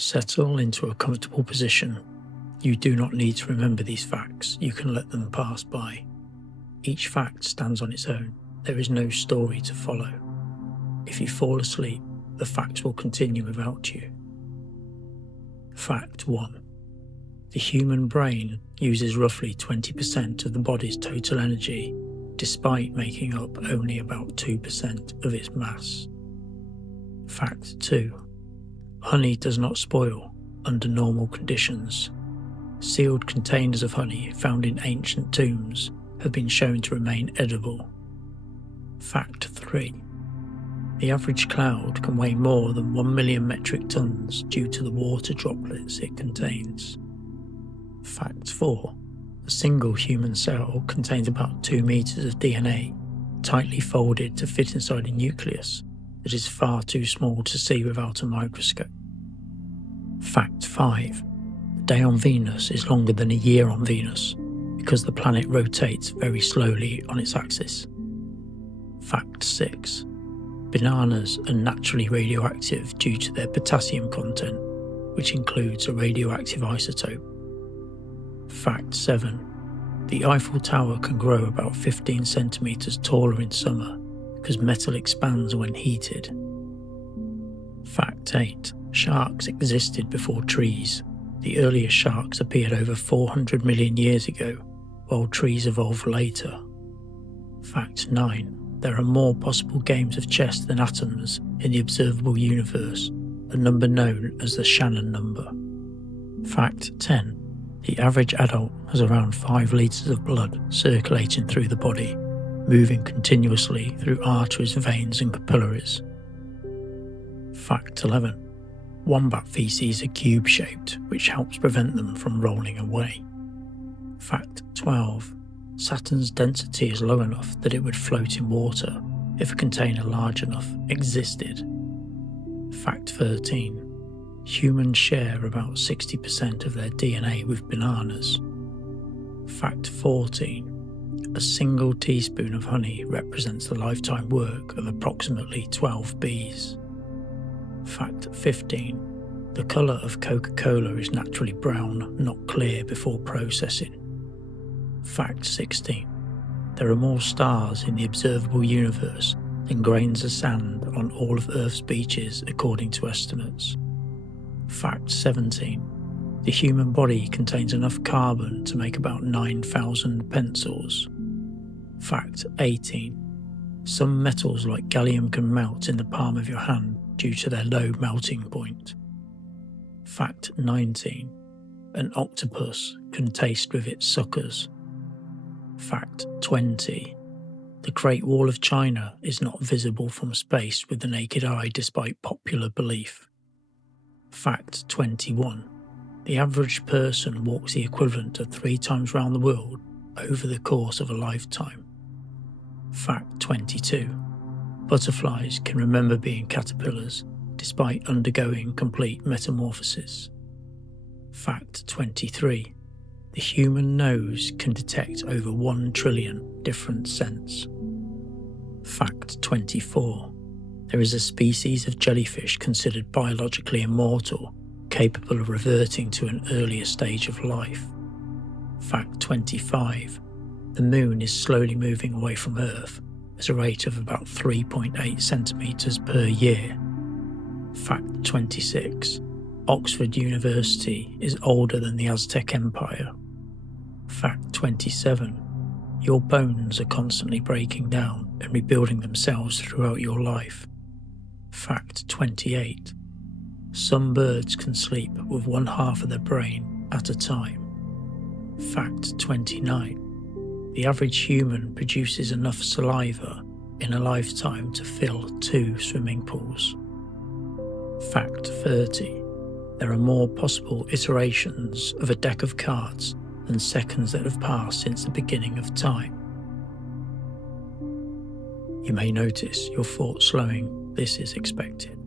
Settle into a comfortable position. You do not need to remember these facts, you can let them pass by. Each fact stands on its own, there is no story to follow. If you fall asleep, the facts will continue without you. Fact 1. The human brain uses roughly 20% of the body's total energy, despite making up only about 2% of its mass. Fact 2. Honey does not spoil under normal conditions. Sealed containers of honey found in ancient tombs have been shown to remain edible. Fact 3. The average cloud can weigh more than 1 million metric tons due to the water droplets it contains. Fact 4. A single human cell contains about 2 meters of DNA, tightly folded to fit inside a nucleus that is far too small to see without a microscope. Fact 5. The day on Venus is longer than a year on Venus because the planet rotates very slowly on its axis. Fact 6. Bananas are naturally radioactive due to their potassium content, which includes a radioactive isotope. Fact 7. The Eiffel Tower can grow about 15 centimeters taller in summer because metal expands when heated. Fact 8. Sharks existed before trees. The earliest sharks appeared over 400 million years ago, while trees evolved later. Fact 9. There are more possible games of chess than atoms in the observable universe, a number known as the Shannon number. Fact 10. The average adult has around 5 litres of blood circulating through the body, moving continuously through arteries, veins and capillaries. Fact 11. Wombat feces are cube-shaped, which helps prevent them from rolling away. Fact 12. Saturn's density is low enough that it would float in water if a container large enough existed. Fact 13. Humans share about 60% of their DNA with bananas. Fact 14. A single teaspoon of honey represents the lifetime work of approximately 12 bees. Fact 15. The colour of Coca-Cola is naturally brown, not clear before processing. Fact 16. There are more stars in the observable universe than grains of sand on all of Earth's beaches according to estimates. Fact 17. The human body contains enough carbon to make about 9,000 pencils. Fact 18. Some metals like gallium can melt in the palm of your hand due to their low melting point. Fact 19. An octopus can taste with its suckers. Fact 20. The Great Wall of China is not visible from space with the naked eye despite popular belief. Fact 21. The average person walks the equivalent of 3 times round the world over the course of a lifetime. Fact 22. Butterflies can remember being caterpillars despite undergoing complete metamorphosis. Fact 23. The human nose can detect over 1 trillion different scents. Fact 24. There is a species of jellyfish considered biologically immortal, capable of reverting to an earlier stage of life. Fact 25. The moon is slowly moving away from Earth at a rate of about 3.8 centimeters per year. Fact 26. Oxford University is older than the Aztec Empire. Fact 27. Your bones are constantly breaking down and rebuilding themselves throughout your life. Fact 28. Some birds can sleep with 1/2 of their brain at a time. Fact 29. The average human produces enough saliva in a lifetime to fill 2 swimming pools. Fact 30. There are more possible iterations of a deck of cards than seconds that have passed since the beginning of time. You may notice your thoughts slowing. This is expected.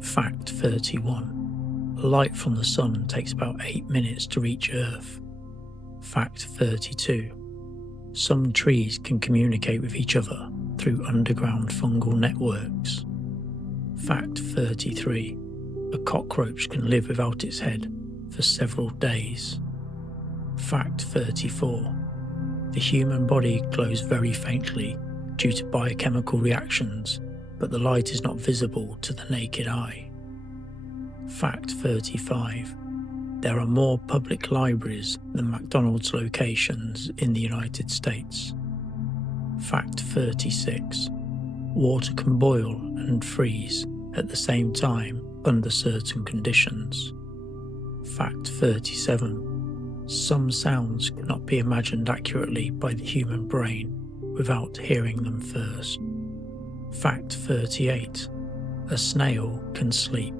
Fact 31. Light from the sun takes about 8 minutes to reach Earth. Fact 32. Some trees can communicate with each other through underground fungal networks. Fact 33. a cockroach can live without its head for several days. Fact 34. The human body glows very faintly due to biochemical reactions, but the light is not visible to the naked eye. Fact 35. There are more public libraries than McDonald's locations in the United States. Fact 36. Water can boil and freeze at the same time under certain conditions. Fact 37. Some sounds cannot be imagined accurately by the human brain without hearing them first. Fact 38. A snail can sleep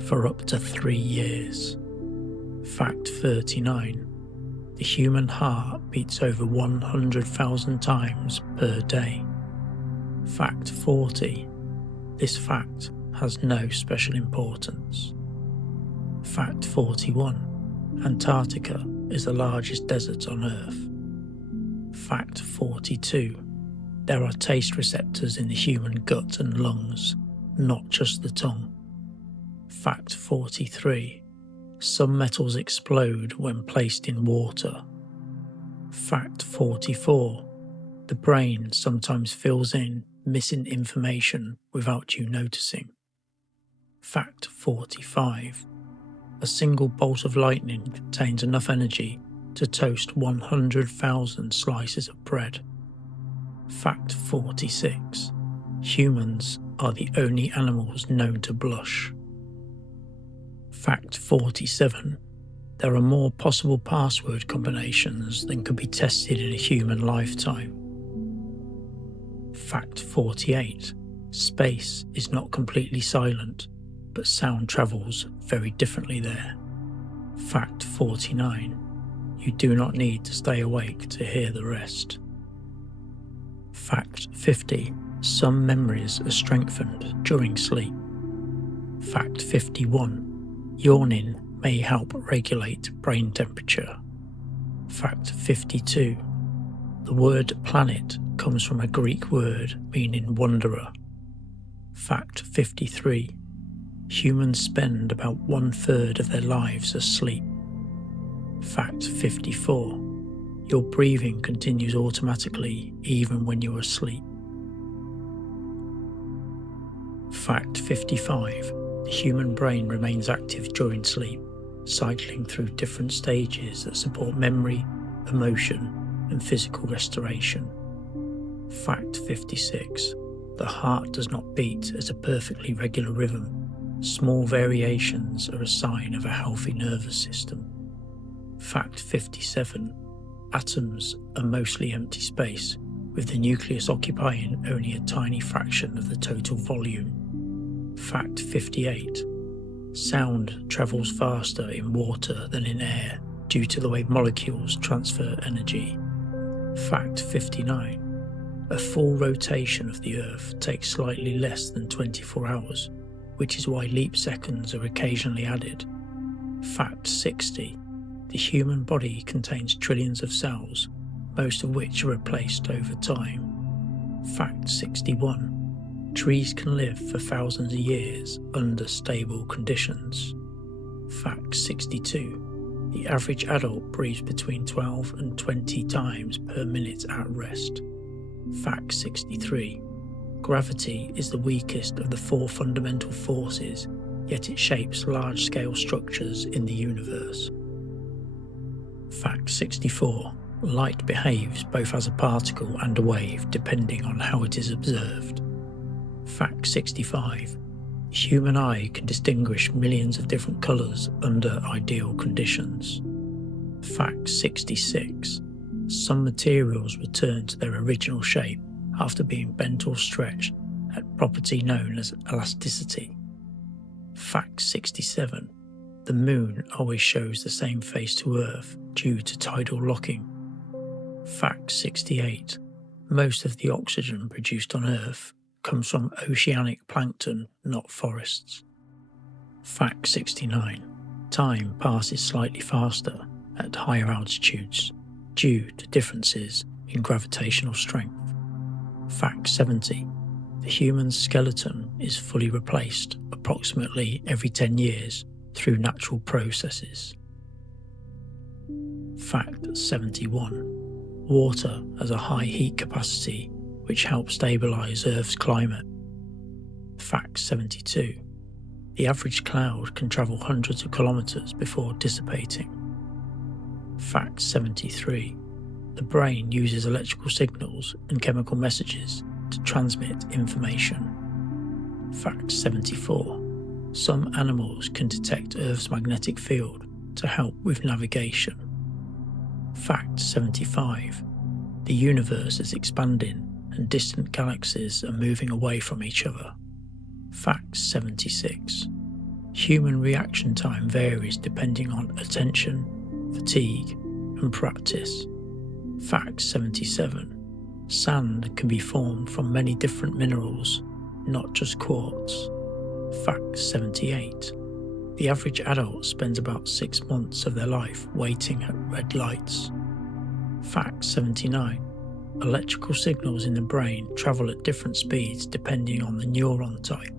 for up to 3 years. Fact 39. The human heart beats over 100,000 times per day. Fact 40. This fact has no special importance. Fact 41. Antarctica is the largest desert on Earth. Fact 42. There are taste receptors in the human gut and lungs, not just the tongue. Fact 43. Some metals explode when placed in water. Fact 44. The brain sometimes fills in missing information without you noticing. Fact 45. A single bolt of lightning contains enough energy to toast 100,000 slices of bread. Fact 46. Humans are the only animals known to blush. Fact 47. There are more possible password combinations than could be tested in a human lifetime. Fact 48. Space is not completely silent, but sound travels very differently there. Fact 49. You do not need to stay awake to hear the rest. Fact 50. Some memories are strengthened during sleep. Fact 51. Yawning may help regulate brain temperature. Fact 52. The word planet comes from a Greek word meaning wanderer. Fact 53. Humans spend about 1/3 of their lives asleep. Fact 54. Your breathing continues automatically even when you're asleep. Fact 55. The human brain remains active during sleep, cycling through different stages that support memory, emotion, and physical restoration. Fact 56. The heart does not beat at a perfectly regular rhythm. Small variations are a sign of a healthy nervous system. Fact 57. Atoms are mostly empty space, with the nucleus occupying only a tiny fraction of the total volume. Fact 58. Sound travels faster in water than in air due to the way molecules transfer energy. Fact 59. A full rotation of the Earth takes slightly less than 24 hours, which is why leap seconds are occasionally added. Fact 60. The human body contains trillions of cells, most of which are replaced over time. Fact 61. Trees can live for thousands of years under stable conditions. Fact 62. The average adult breathes between 12 and 20 times per minute at rest. Fact 63. Gravity is the weakest of the 4 fundamental forces, yet it shapes large-scale structures in the universe. Fact 64. Light behaves both as a particle and a wave depending on how it is observed. Fact 65. The human eye can distinguish millions of different colours under ideal conditions. Fact 66. Some materials return to their original shape after being bent or stretched at a property known as elasticity. Fact 67. The moon always shows the same face to Earth due to tidal locking. Fact 68. Most of the oxygen produced on Earth comes from oceanic plankton, not forests. Fact 69. Time passes slightly faster at higher altitudes due to differences in gravitational strength. Fact 70. The human skeleton is fully replaced approximately every 10 years through natural processes. Fact 71. Water has a high heat capacity which helps stabilise Earth's climate. Fact 72. The average cloud can travel hundreds of kilometres before dissipating. Fact 73. The brain uses electrical signals and chemical messages to transmit information. Fact 74. Some animals can detect Earth's magnetic field to help with navigation. Fact 75. The universe is expanding and distant galaxies are moving away from each other. Fact 76. Human reaction time varies depending on attention, fatigue, and practice. Fact 77. Sand can be formed from many different minerals, not just quartz. Fact 78. The average adult spends about 6 months of their life waiting at red lights. Fact 79. Electrical signals in the brain travel at different speeds depending on the neuron type.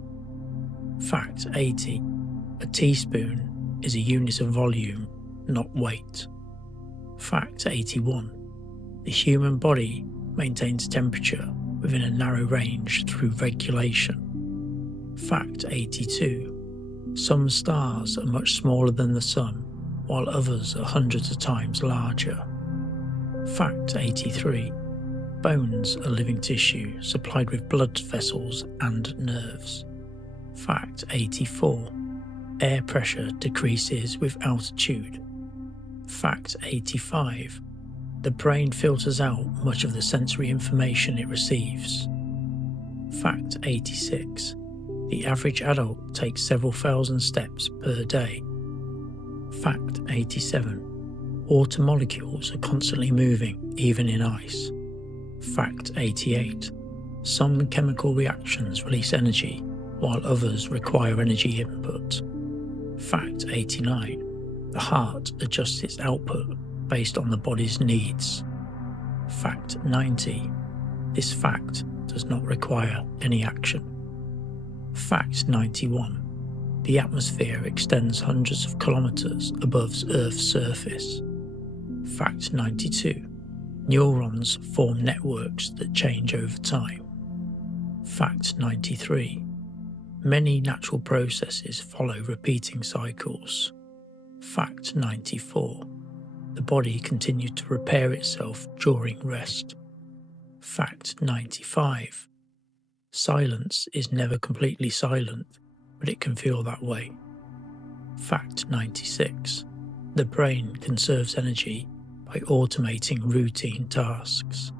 Fact 80. A teaspoon is a unit of volume, not weight. Fact 81. The human body maintains temperature within a narrow range through regulation. Fact 82. Some stars are much smaller than the Sun, while others are hundreds of times larger. Fact 83. Bones are living tissue supplied with blood vessels and nerves. Fact 84. Air pressure decreases with altitude. Fact 85. The brain filters out much of the sensory information it receives. Fact 86. The average adult takes several thousand steps per day. Fact 87. Water molecules are constantly moving, even in ice. Fact 88. Some chemical reactions release energy, while others require energy input. Fact 89. The heart adjusts its output based on the body's needs. Fact 90. This fact does not require any action. Fact 91. The atmosphere extends hundreds of kilometres above Earth's surface. Fact 92. Neurons form networks that change over time. Fact 93. Many natural processes follow repeating cycles. Fact 94. The body continues to repair itself during rest. Fact 95. Silence is never completely silent, but it can feel that way. Fact 96. The brain conserves energy by automating routine tasks.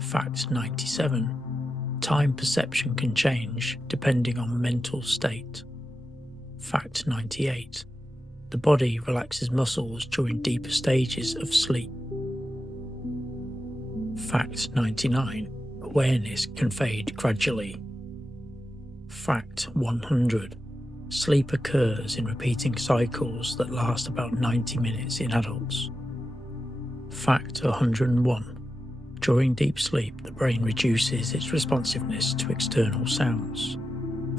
Fact 97. Time perception can change depending on mental state. Fact 98. The body relaxes muscles during deeper stages of sleep. Fact 99. Awareness can fade gradually. Fact 100. Sleep occurs in repeating cycles that last about 90 minutes in adults. Fact 101. During deep sleep, the brain reduces its responsiveness to external sounds.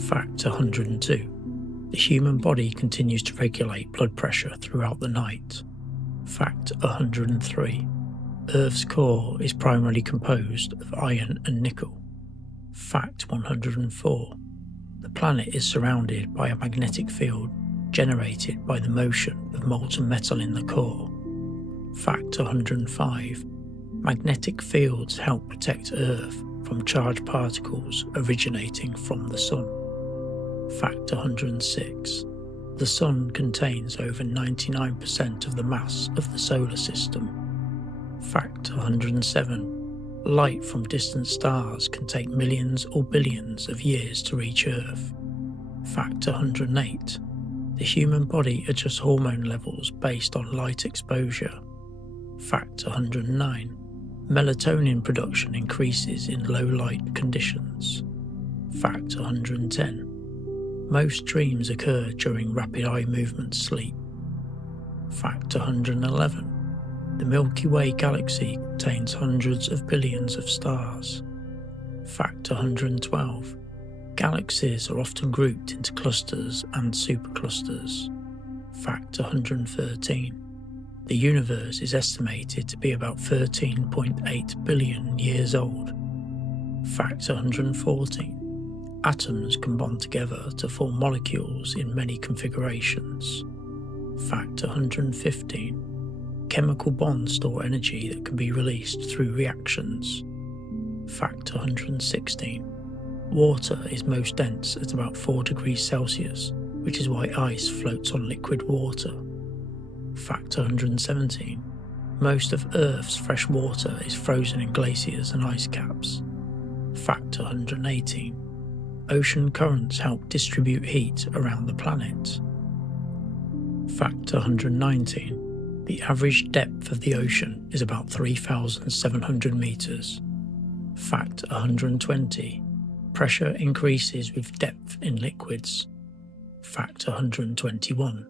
Fact 102. The human body continues to regulate blood pressure throughout the night. Fact 103. Earth's core is primarily composed of iron and nickel. Fact 104. The planet is surrounded by a magnetic field generated by the motion of molten metal in the core. Fact 105. Magnetic fields help protect Earth from charged particles originating from the Sun. Fact 106. The Sun contains over 99% of the mass of the solar system. Fact 107. Light from distant stars can take millions or billions of years to reach Earth. Fact 108. The human body adjusts hormone levels based on light exposure. Fact 109. Melatonin production increases in low light conditions. Fact 110. Most dreams occur during rapid eye movement sleep. Fact 111. The Milky Way galaxy contains hundreds of billions of stars. Factor 112. Galaxies are often grouped into clusters and superclusters. Factor 113. The universe is estimated to be about 13.8 billion years old. Factor 114. Atoms can bond together to form molecules in many configurations. Factor 115. Chemical bonds store energy that can be released through reactions. Factor 116. Water is most dense at about 4 degrees Celsius, which is why ice floats on liquid water. Factor 117. Most of Earth's fresh water is frozen in glaciers and ice caps. Factor 118. Ocean currents help distribute heat around the planet. Factor 119. The average depth of the ocean is about 3,700 meters. Factor 120. Pressure increases with depth in liquids. Factor 121.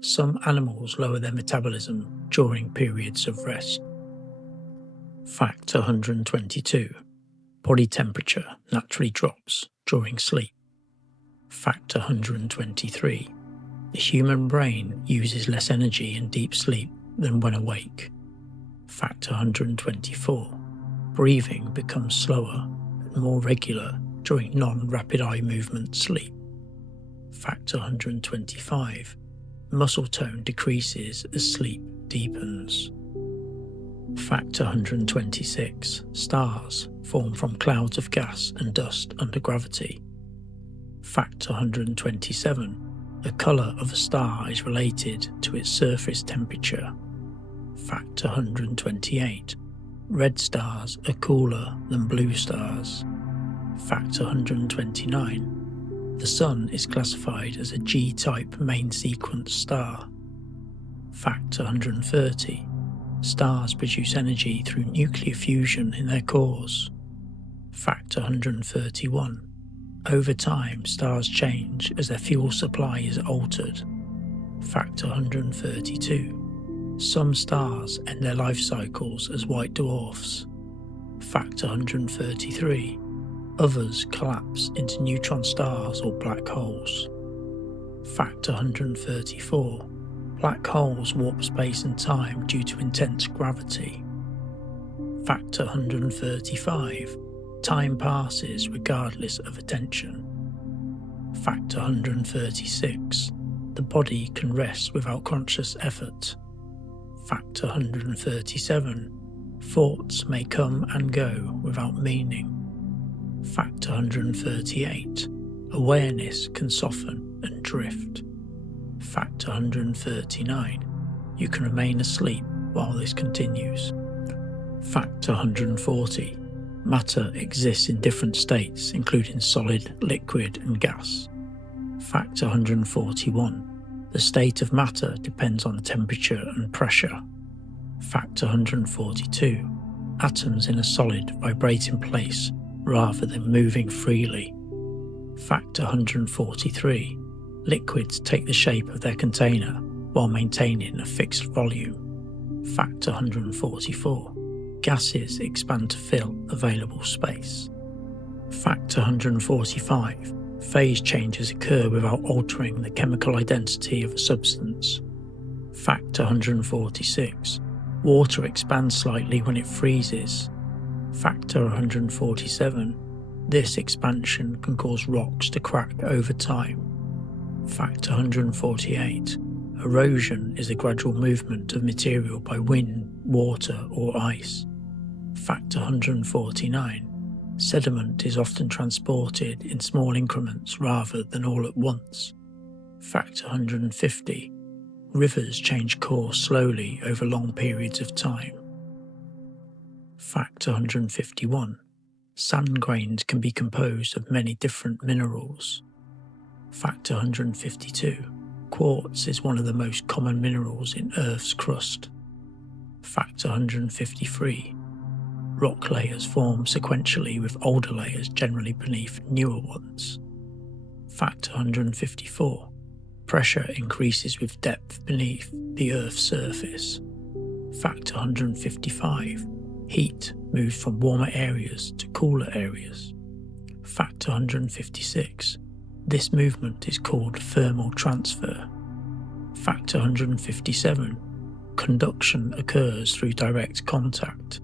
Some animals lower their metabolism during periods of rest. Factor 122. Body temperature naturally drops during sleep. Factor 123. The human brain uses less energy in deep sleep than when awake. Factor 124. Breathing becomes slower and more regular during non-rapid eye movement sleep. Factor 125. Muscle tone decreases as sleep deepens. Factor 126. Stars form from clouds of gas and dust under gravity. Factor 127. The colour of a star is related to its surface temperature. Factor 128. Red stars are cooler than blue stars. Factor 129. The Sun is classified as a G-type main sequence star. Factor 130. Stars produce energy through nuclear fusion in their cores. Factor 131. Over time, stars change as their fuel supply is altered. Factor 132. Some stars end their life cycles as white dwarfs. Factor 133. Others collapse into neutron stars or black holes. Factor 134. Black holes warp space and time due to intense gravity. Factor 135. Time passes regardless of attention. Factor 136. The body can rest without conscious effort. Factor 137. Thoughts may come and go without meaning. Factor 138. Awareness can soften and drift. Factor 139. You can remain asleep while this continues. Factor 140. Matter exists in different states, including solid, liquid, and gas. Factor 141. The state of matter depends on temperature and pressure. Factor 142. Atoms in a solid vibrate in place rather than moving freely. Factor 143. Liquids take the shape of their container while maintaining a fixed volume. Factor 144. Gases expand to fill available space. Factor 145. Phase changes occur without altering the chemical identity of a substance. Factor 146. Water expands slightly when it freezes. Factor 147. This expansion can cause rocks to crack over time. Factor 148. Erosion is the gradual movement of material by wind, water, or ice. Factor 149. Sediment is often transported in small increments rather than all at once. Factor 150. Rivers change course slowly over long periods of time. Factor 151. Sand grains can be composed of many different minerals. Factor 152. Quartz is one of the most common minerals in Earth's crust. Factor 153. Rock layers form sequentially with older layers generally beneath newer ones. Factor 154. Pressure increases with depth beneath the Earth's surface. Factor 155. Heat moves from warmer areas to cooler areas. Factor 156. This movement is called thermal transfer. Factor 157. Conduction occurs through direct contact.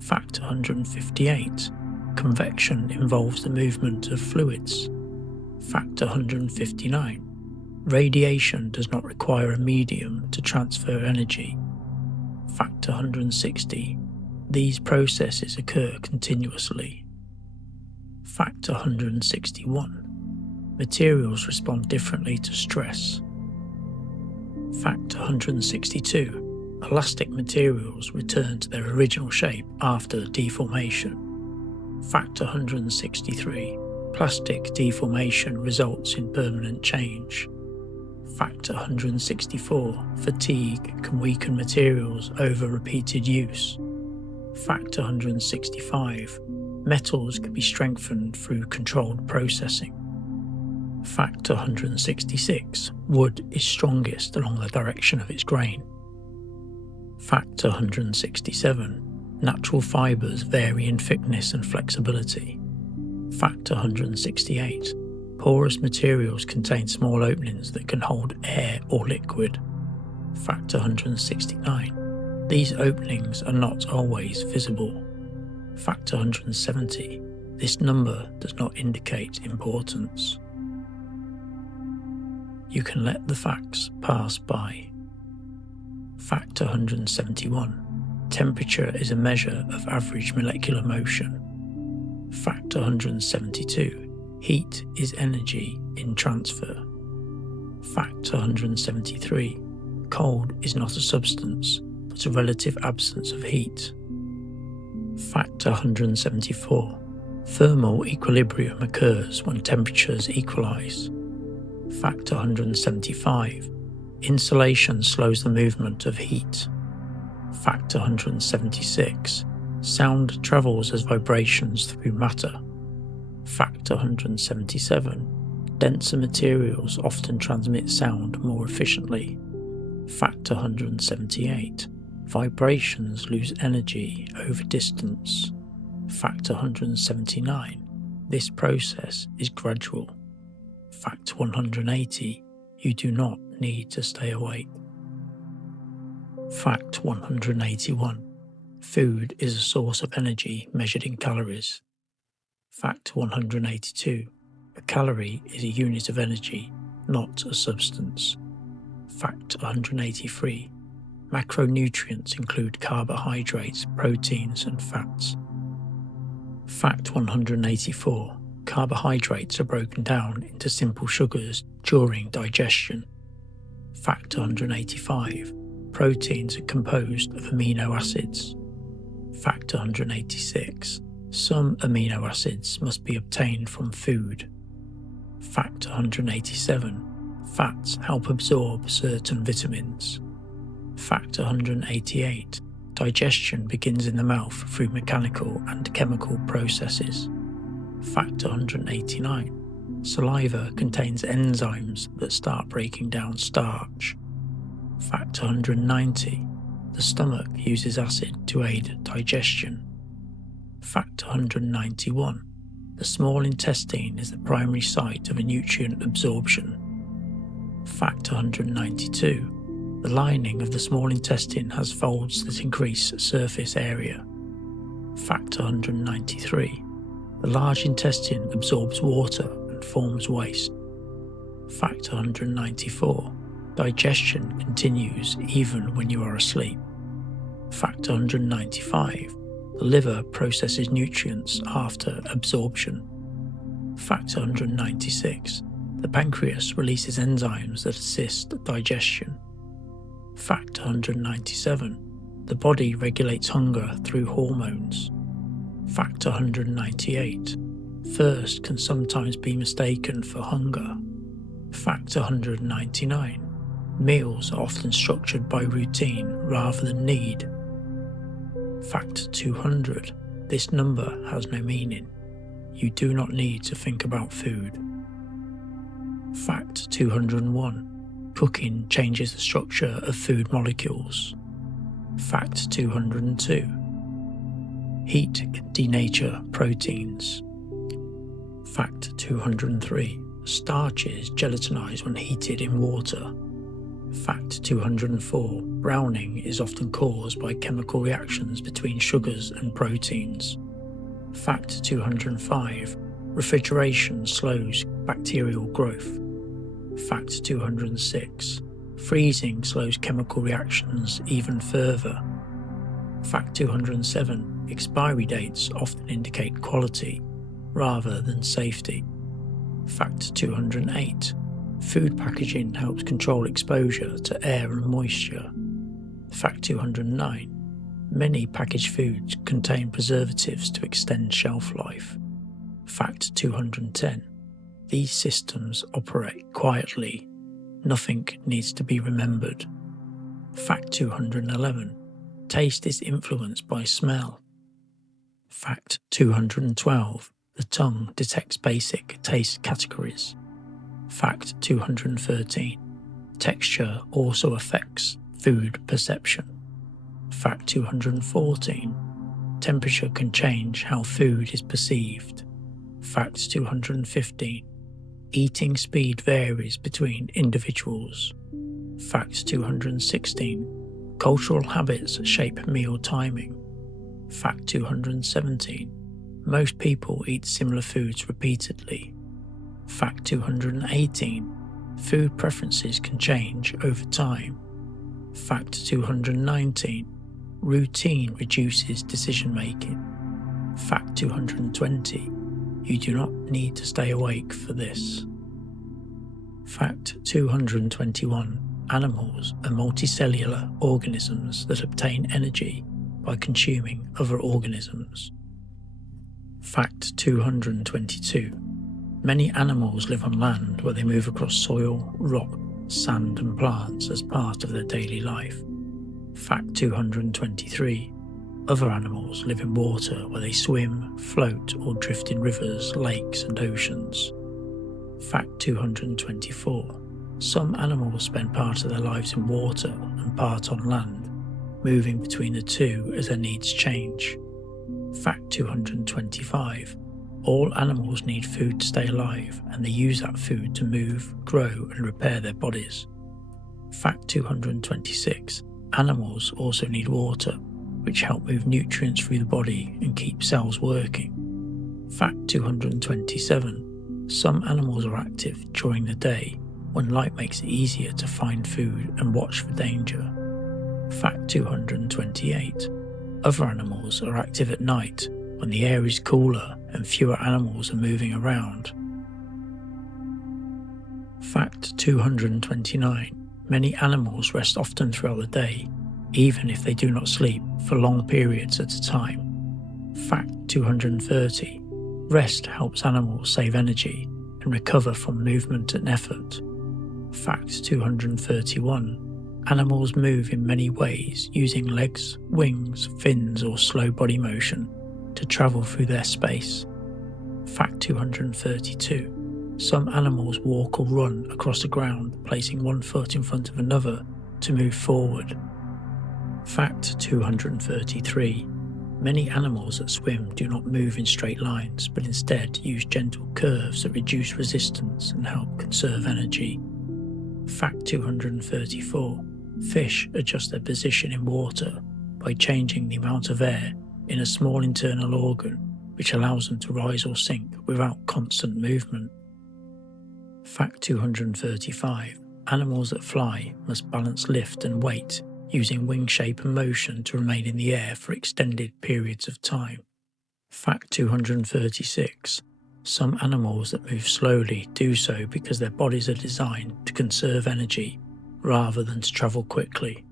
Factor 158. Convection involves the movement of fluids. Factor 159. Radiation does not require a medium to transfer energy. Factor 160. These processes occur continuously. Factor 161. Materials respond differently to stress. Factor 162. Elastic materials return to their original shape after deformation. Factor 163. Plastic deformation results in permanent change. Factor 164. Fatigue can weaken materials over repeated use. Factor 165. Metals can be strengthened through controlled processing. Factor 166. Wood is strongest along the direction of its grain. Factor 167. Natural fibres vary in thickness and flexibility. Factor 168. Porous materials contain small openings that can hold air or liquid. Factor 169. These openings are not always visible. Factor 170. This number does not indicate importance. You can let the facts pass by. Factor 171. Temperature is a measure of average molecular motion. Factor 172. Heat is energy in transfer. Factor 173. Cold is not a substance, but a relative absence of heat. Factor 174. Thermal equilibrium occurs when temperatures equalize. Factor 175. Insulation slows the movement of heat. Factor 176. Sound travels as vibrations through matter. Factor 177. Denser materials often transmit sound more efficiently. Factor 178. Vibrations lose energy over distance. Factor 179. This process is gradual. Factor 180. You do not need to stay awake. Fact 181. Food is a source of energy measured in calories. Fact 182. A calorie is a unit of energy, not a substance. Fact 183. Macronutrients include carbohydrates, proteins, and fats. Fact 184. Carbohydrates are broken down into simple sugars during digestion. Fact 185. Proteins are composed of amino acids. Fact 186. Some amino acids must be obtained from food. Fact 187. Fats help absorb certain vitamins. Fact 188. Digestion begins in the mouth through mechanical and chemical processes. Fact 189. Saliva contains enzymes that start breaking down starch. Fact 190. The stomach uses acid to aid digestion. Fact 191. The small intestine is the primary site of a nutrient absorption. Fact 192. The lining of the small intestine has folds that increase surface area. Fact 193. The large intestine absorbs water and forms waste. Fact 194. Digestion continues even when you are asleep. Fact 195. The liver processes nutrients after absorption. Fact 196. The pancreas releases enzymes that assist digestion. Fact 197. The body regulates hunger through hormones. Fact 198. Thirst can sometimes be mistaken for hunger. Fact 199. Meals are often structured by routine rather than need. Fact 200. This number has no meaning. You do not need to think about food. Fact 201. Cooking changes the structure of food molecules. Fact 202. Heat can denature proteins. Fact 203. Starches gelatinize when heated in water. Fact 204. Browning is often caused by chemical reactions between sugars and proteins. Fact 205. Refrigeration slows bacterial growth. Fact 206. Freezing slows chemical reactions even further. Fact 207. Expiry dates often indicate quality rather than safety. Fact 208. Food packaging helps control exposure to air and moisture. Fact 209. Many packaged foods contain preservatives to extend shelf life. Fact 210. These systems operate quietly. Nothing needs to be remembered. Fact 211. Taste is influenced by smell. Fact 212. The tongue detects basic taste categories. Fact 213. Texture also affects food perception. Fact 214. Temperature can change how food is perceived. Fact 215. Eating speed varies between individuals. Fact 216. Cultural habits shape meal timing. Fact 217. Most people eat similar foods repeatedly. Fact 218. Food preferences can change over time. Fact 219. Routine reduces decision making. Fact 220. You do not need to stay awake for this. Fact 221. Animals are multicellular organisms that obtain energy by consuming other organisms. Fact 222. Many animals live on land where they move across soil, rock, sand and plants as part of their daily life. Fact 223. Other animals live in water where they swim, float or drift in rivers, lakes and oceans. Fact 224. Some animals spend part of their lives in water and part on land, moving between the two as their needs change. Fact 225. All animals need food to stay alive, and they use that food to move, grow and repair their bodies. Fact 226. Animals also need water, which help move nutrients through the body and keep cells working. Fact 227. Some animals are active during the day, when light makes it easier to find food and watch for danger. Fact 228. Other animals are active at night, when the air is cooler and fewer animals are moving around. Fact 229. Many animals rest often throughout the day, even if they do not sleep for long periods at a time. Fact 230. Rest helps animals save energy and recover from movement and effort. Fact 231. Animals move in many ways using legs, wings, fins or slow body motion to travel through their space. Fact 232. Some animals walk or run across the ground, placing one foot in front of another to move forward. Fact 233. Many animals that swim do not move in straight lines, but instead use gentle curves that reduce resistance and help conserve energy. Fact 234. Fish adjust their position in water by changing the amount of air in a small internal organ, which allows them to rise or sink without constant movement. Fact 235. Animals that fly must balance lift and weight using wing shape and motion to remain in the air for extended periods of time. Fact 236. Some animals that move slowly do so because their bodies are designed to conserve energy rather than to travel quickly.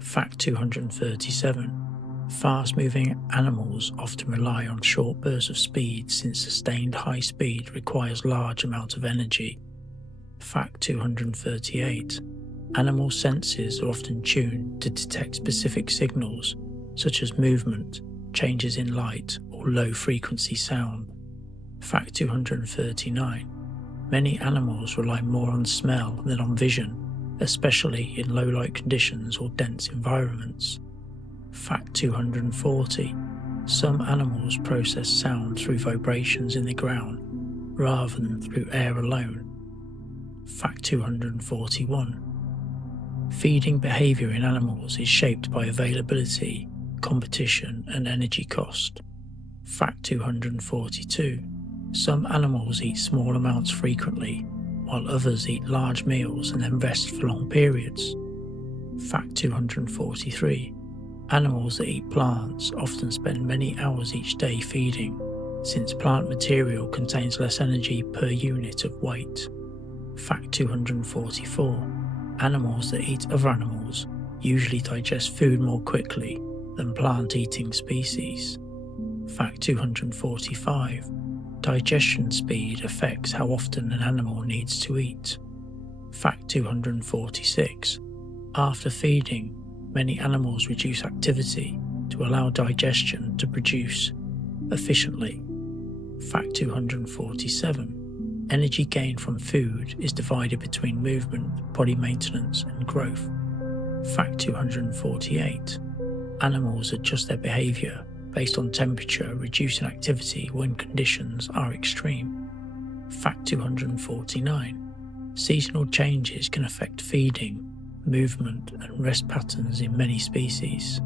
Fact 237. Fast-moving animals often rely on short bursts of speed since sustained high speed requires large amounts of energy. Fact 238. Animal senses are often tuned to detect specific signals such as movement, changes in light or low-frequency sound. Fact 239. Many animals rely more on smell than on vision, especially in low-light conditions or dense environments. Fact 240. Some animals process sound through vibrations in the ground rather than through air alone. Fact 241. Feeding behaviour in animals is shaped by availability, competition and energy cost. Fact 242. Some animals eat small amounts frequently, while others eat large meals and then rest for long periods. Fact 243. Animals that eat plants often spend many hours each day feeding, since plant material contains less energy per unit of weight. Fact 244. Animals that eat other animals usually digest food more quickly than plant-eating species. Fact 245. Digestion speed affects how often an animal needs to eat. Fact 246. After feeding, many animals reduce activity to allow digestion to produce efficiently. Fact 247. Energy gained from food is divided between movement, body maintenance, and growth. Fact 248. Animals adjust their behaviour based on temperature, reducing activity when conditions are extreme. Fact 249. Seasonal changes can affect feeding, movement, and rest patterns in many species.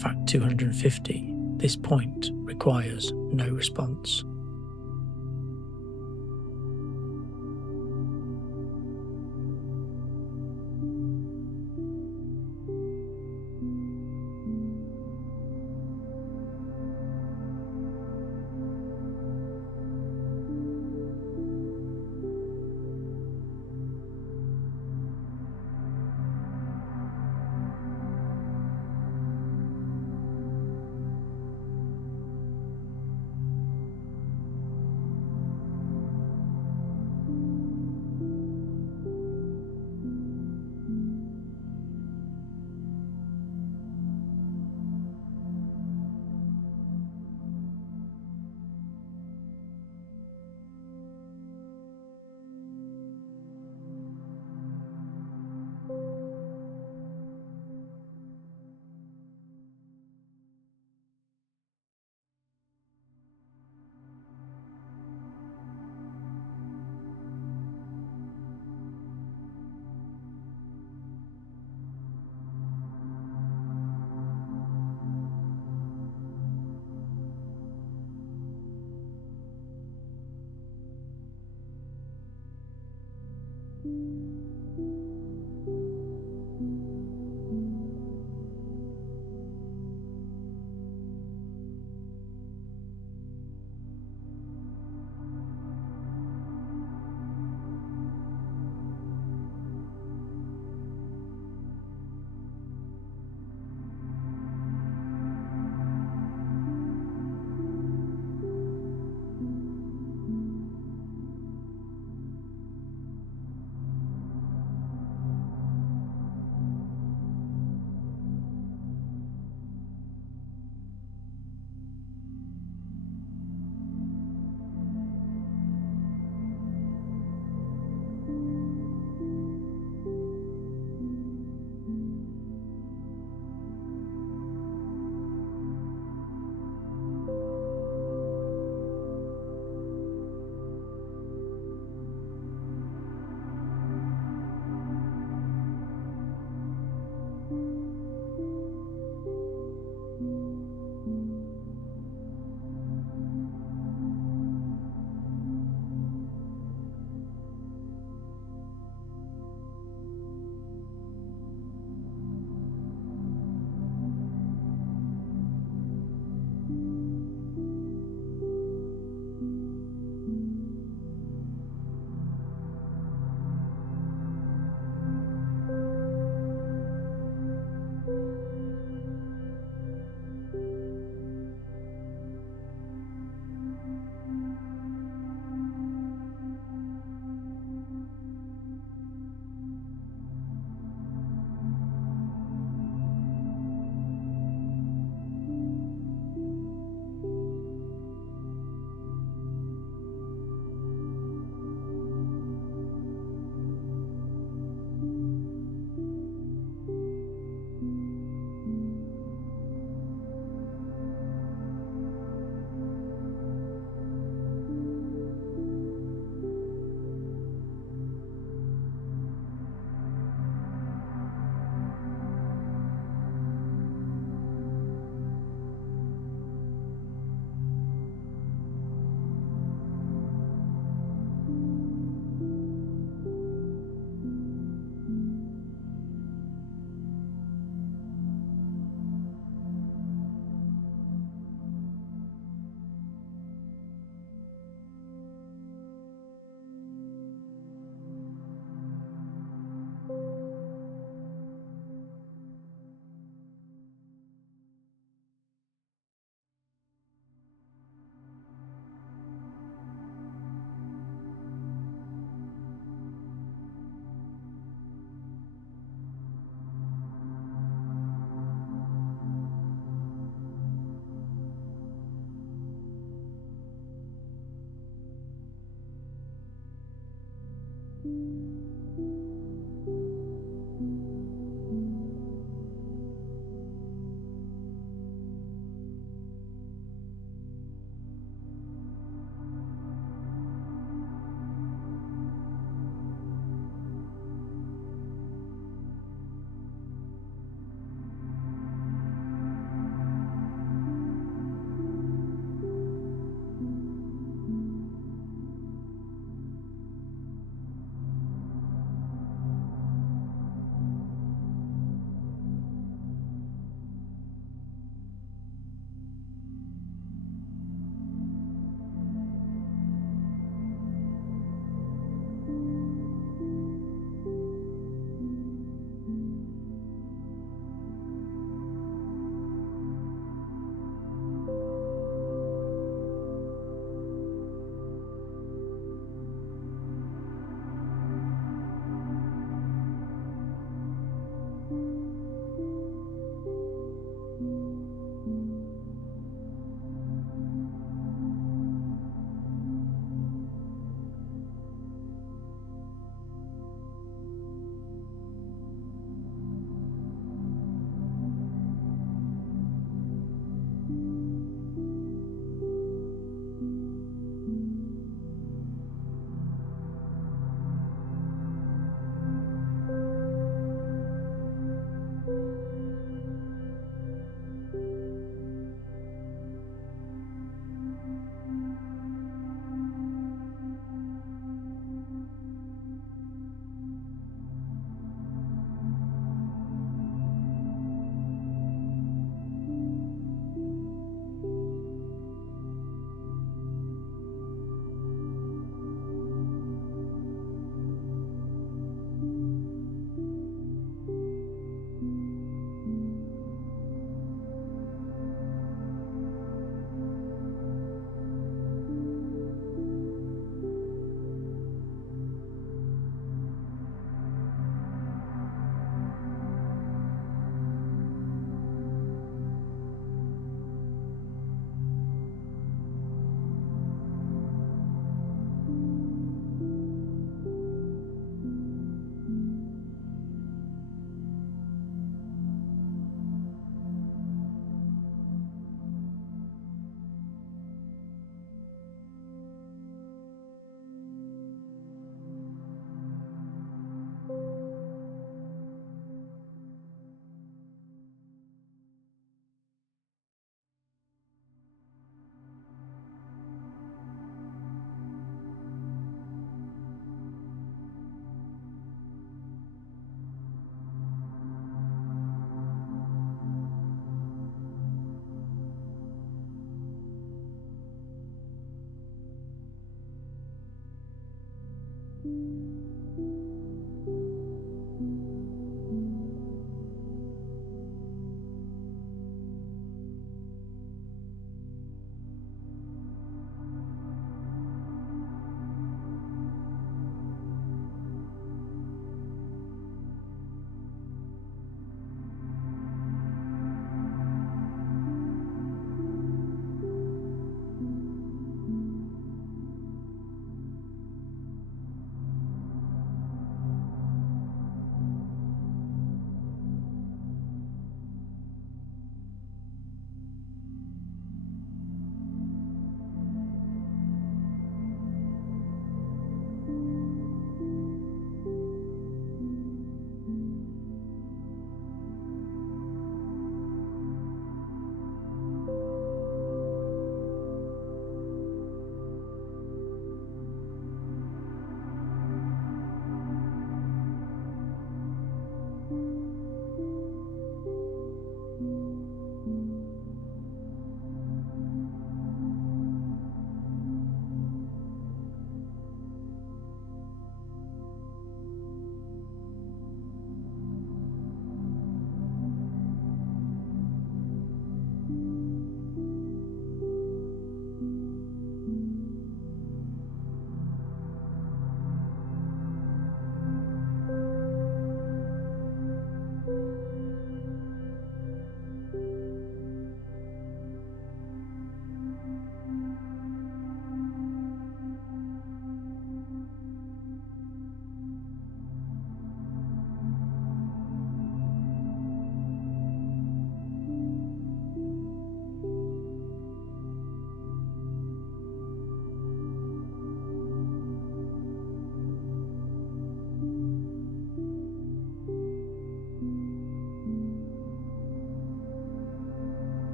Fact 250. This point requires no response.